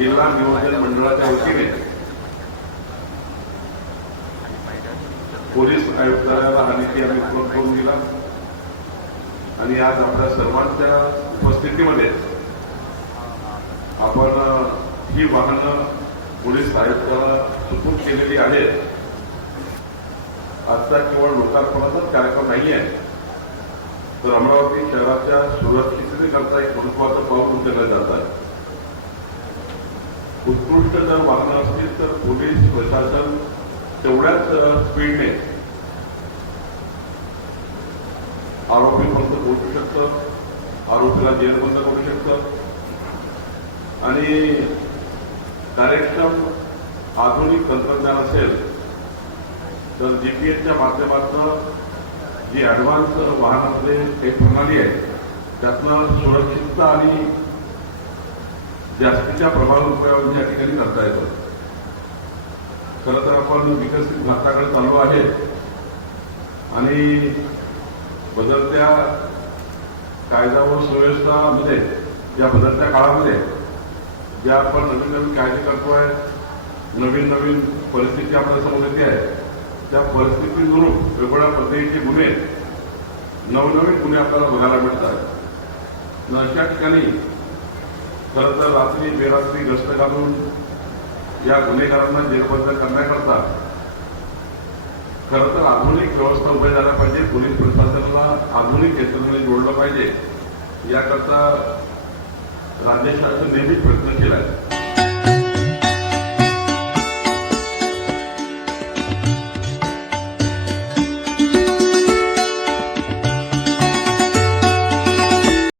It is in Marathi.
जिल्हा नियोजन मंडळाच्या वतीने पोलीस आयुक्तालयाला हा निधी आम्ही उपलब्ध करून दिला आणि आज आपल्या सर्वांच्या उपस्थितीमध्ये आपण ही वाहनं पोलीस आयुक्ताला सुपूर्द केलेली आहेत. आजचा केवळ लोकार्पणाचाच कार्यक्रम नाही आहे, तर अमरावती शहराच्या सुरक्षिततेकरता एक महत्वाचं पाऊल उचललं जात आहे. उत्कृष्ट जर वाहनं असतील तर पोलीस प्रशासन तेवढ्याच स्पीडने आरोपीपर्यंत पोहोचू शकतं, आरोपीला जेलबंद करू शकतं आणि कार्यक्षम आधुनिक तंत्रज्ञान असेल तर जीपीएसच्या माध्यमातून जी ॲडव्हान्स वाहनामध्ये एक प्रणाली आहे त्यातनं सुरक्षितता आणि जास्तीच्या प्रभावी उपयोग या ठिकाणी करता येतो. खरं तर आपण विकसित भारताकडे चालू आहे आणि बदलत्या कायदा व सुव्यवस्थामध्ये या बदलत्या काळामध्ये ज्या आपण नवीन नवीन कायदे करतोय, नवीन नवीन परिस्थिती आपल्या समोर येते आहे, त्या परिस्थितीनुरूप वेगवेगळ्या पद्धतीचे गुन्हे, नवनवीन गुन्हे आपल्याला बघायला मिळतात. अशा ठिकाणी खरं तर रात्री बेरात्री गस्त घालून या गुन्हेगारांना जेरबंद करण्याकरता खरं तर आधुनिक व्यवस्था उभी झाल्या पाहिजे. पोलीस प्रशासनाला आधुनिक यंत्रणेने जोडलं पाहिजे. याकरता राज्य शासन नेहमीच प्रयत्नशील आहे.